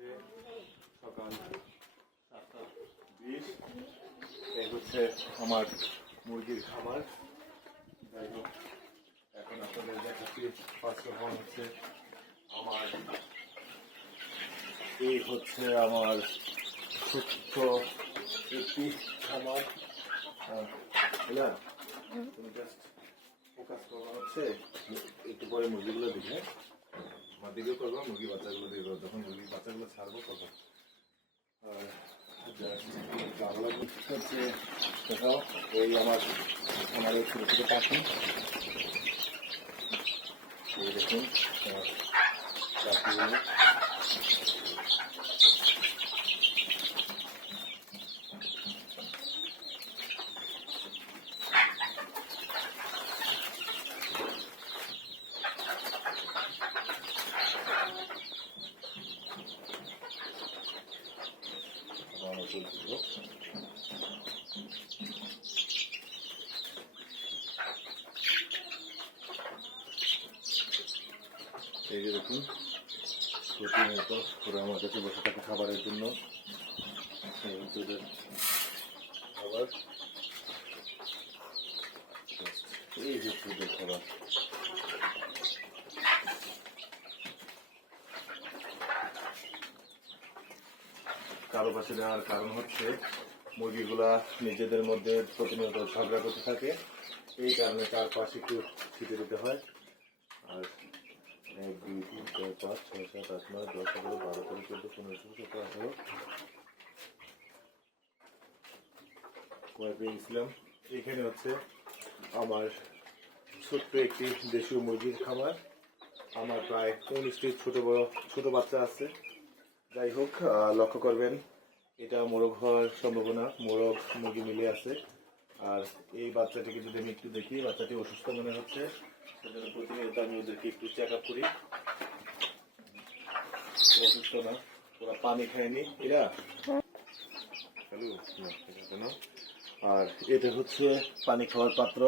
হচ্ছে সকাল 7:20। এই হচ্ছে আমার মুরগির খাবার। যাই হোক, এখন আপনাদের দেখাচ্ছি। ফার্স্ট অফ অল হচ্ছে আমার এই হচ্ছে আমার ছোট্ট একটি খামার। তুমি জাস্ট ফোকাস করবা হচ্ছে একটু পরে মুরগিগুলো দিকে আমার দিকেও করবো, মুরগি বাচ্চাগুলো দিয়ে করবো। যখন মুরগির বাচ্চাগুলো ছাড়বো তখন এই আমার এই ছোটো ছোটো পাখি। এই দেখুন পাখিগুলো। এই যে দেখুন, প্রতিনিয়ত ওরা আমার কাছে বসে থাকে খাবারের জন্য। খাবার এই যে ওদের খাবার। কারো পাশে দেওয়ার কারণ হচ্ছে মুরগিগুলা নিজেদের মধ্যে প্রতিনিয়ত ঝগড়া করতে থাকে, এই কারণে তার পাশে একটু ছিটে দিতে হয়। আর 1, 2, 3, 4, 5, 6, 7, 8, 9, 10, 11, 12, 13, 14, 15, 16, 17, 18 কয়েক পেয়ে গেছিলাম। এখানে হচ্ছে আমার ছোট্ট একটি দেশীয় মুরগির খামার। আমার প্রায় 19টি ছোট বাচ্চা আছে। যাই হোক, লক্ষ্য করবেন এটা মোরগ হওয়ার সম্ভাবনা, মোরগ মুরগি মিলে আছে। আর এই বাচ্চাটিকে যদি আমি একটু দেখি, বাচ্চাটি অসুস্থ মনে হচ্ছে, সেজন্য প্রতিনিয়ত আমি ওদেরকে একটু চেক আপ করি। অসুস্থ না, ওরা পানি খায়নি এরা। আর এটা হচ্ছে পানি খাওয়ার পাত্র।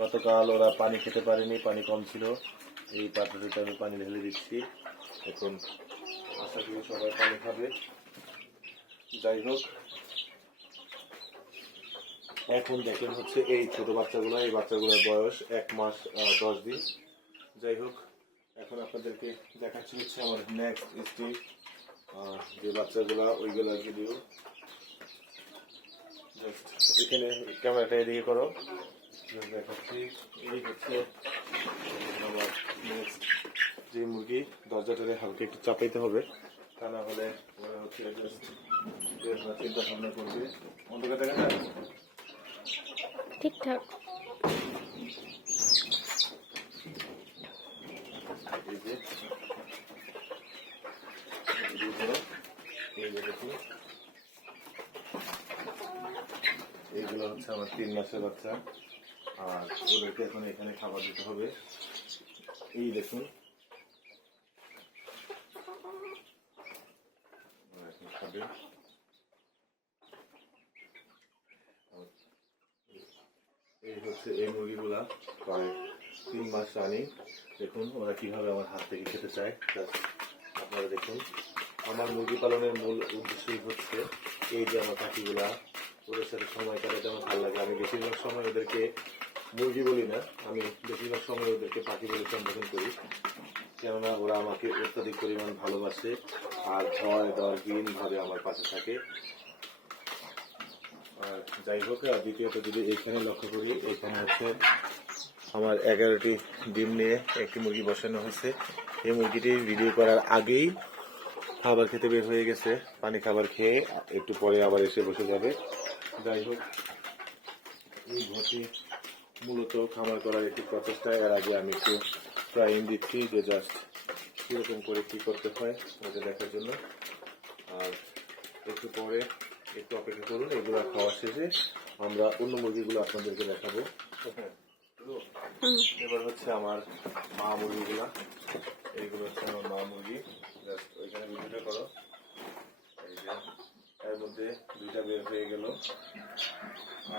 গতকাল ওরা পানি খেতে পারেনি, পানি কম ছিল। এই পাত্রটিতে আমি পানি ঢেলে দিচ্ছি। এখন আশা করি সবাই পানি খাবে। যাই হোক, এখন দেখেন হচ্ছে এই ছোট বাচ্চাগুলো, এই বাচ্চাগুলোর বয়স 1 মাস 10 দিন। যাই হোক, এখন আপনাদেরকে দেখাচ্ছি হচ্ছে আমার নেক্সট স্টেজ, যে বাচ্চাগুলা ওইগুলার ভিডিও। এখানে ক্যামেরাটা এদিকে করো, দেখাচ্ছি। এই হচ্ছে আমার নেক্সট যে মুরগি। দরজাটারে হালকা একটু চাপাইতে হবে, তা না হলে ওরা হচ্ছে চিন্তা ভাবনা করবে। অন্ধকার দেখা যায় ঠিকঠাক। এইগুলো হচ্ছে আমার 3 মাসের বাচ্চা। আর ওদেরকে এখন এখানে খাবার দিতে হবে। এই দেখুন, খাবে। এই হচ্ছে এই মুরগিগুলা, প্রায় 3 মাস রানিং। দেখুন ওরা কিভাবে আমার হাত থেকে খেতে চায়। আপনারা দেখুন, আমার মুরগি পালনের মূল উদ্দেশ্যই হচ্ছে এই যে আমার পাখিগুলা, ওদের সাথে সময় কাটাতে আমার ভালো লাগে। আমি বেশিরভাগ সময় ওদেরকে মুরগি বলি না, আমি বেশিরভাগ সময় ওদেরকে পাখি বলে সম্বোধন করি। কেননা ওরা আমাকে অত্যাধিক পরিমাণ ভালোবাসে আর খাওয়ার দাওয়ার ভাবে আমার পাশে থাকে। আর যাই হোক, দ্বিতীয়ত যদি এইখানে লক্ষ্য করি, এখানে হচ্ছে আমার 11টি ডিম নিয়ে একটি মুরগি বসানো হয়েছে। এই মুরগিটি ভিডিও করার আগেই খাবার খেতে বের হয়ে গেছে। পানি খাবার খেয়ে একটু পরে আবার এসে বসে যাবে। যাই হোক, এই ঘরটি মূলত খামার করার একটি প্রচেষ্টা। এর আগে আমি একটু ট্রাইং দিচ্ছি যে জাস্ট কীরকম করে কী করতে হয় ওটা দেখার জন্য। আর একটু পরে একটু অপেক্ষা করুন, এগুলো খাওয়া শেষে আমরা অন্য মুরগিগুলো আপনাদেরকে দেখাবো। এবার হচ্ছে আমার মা মুরগিগুলা। এইগুলো হচ্ছে আমার মা মুরগি। জাস্ট ওইখানে ভিডিওটা করো। এই যে এর মধ্যে 2টা বের হয়ে গেল।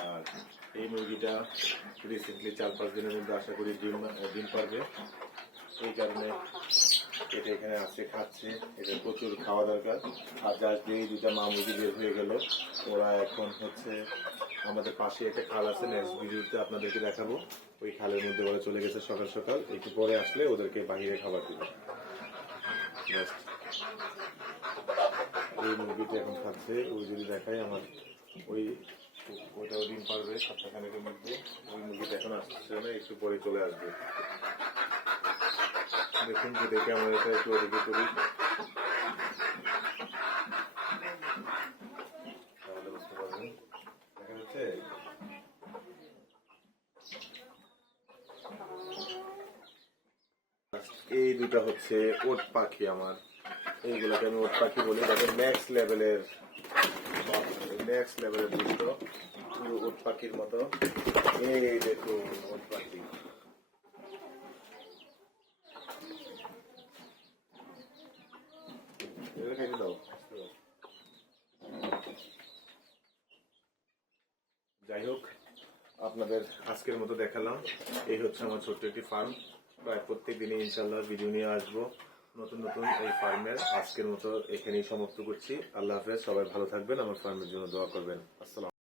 আর এই মুরগিটা রিসেন্টলি 4-5 দিনের মধ্যে আশা করি ডিম পারবে। এই কারণে এটা এখানে আছে, খাচ্ছে। এটা প্রচুর খাওয়া দরকার। আর জাস্ট দিয়ে দুটা মা মুরগি বের হয়ে গেল। ওরা এখন হচ্ছে আমাদের পাশে একটা খাল আছে, নেক্সট ভিডিওতে আপনাদেরকে দেখাবো। ওই খালের মধ্যে ওরা চলে গেছে সকাল সকাল। একটু পরে আসলে ওদেরকে বাহিরে খাবার দিব। জাস্ট এই মুরগিটা এখন খাচ্ছে। ওই যদি দেখায় আমার ওইটাও ডিম পারবে সপ্তাহখানেকের মধ্যে। ওই মুরগিটা এখন আসছে না, একটু পরে চলে আসবে। দেখুন যে দেখে আমরা এটা একটু ওদিকে করি, তাহলে বুঝতে পারবেন। দেখা যাচ্ছে এই দুটা হচ্ছে ওট পাখি আমার। এইগুলোকে আমি ওট পাখি বলি। দেখেন নেক্সট লেভেলের দৃশ্য, পুরো ওট পাখির মতো। এই দেখুন ওট পাখি। কেটে দাও। যাই হোক, আপনাদের আজকের মতো দেখালাম। এই হচ্ছে আমার ছোট্ট একটি ফার্ম। প্রায় প্রত্যেক দিনে ইনশাল্লাহ ভিডিও নিয়ে আসবো নতুন নতুন এই ফার্মের। আজকের মতো এখানেই সমাপ্ত করছি। আল্লাহ হাফেজ, সবাই ভালো থাকবেন, আমার ফার্মের জন্য দোয়া করবেন। আসসালাম।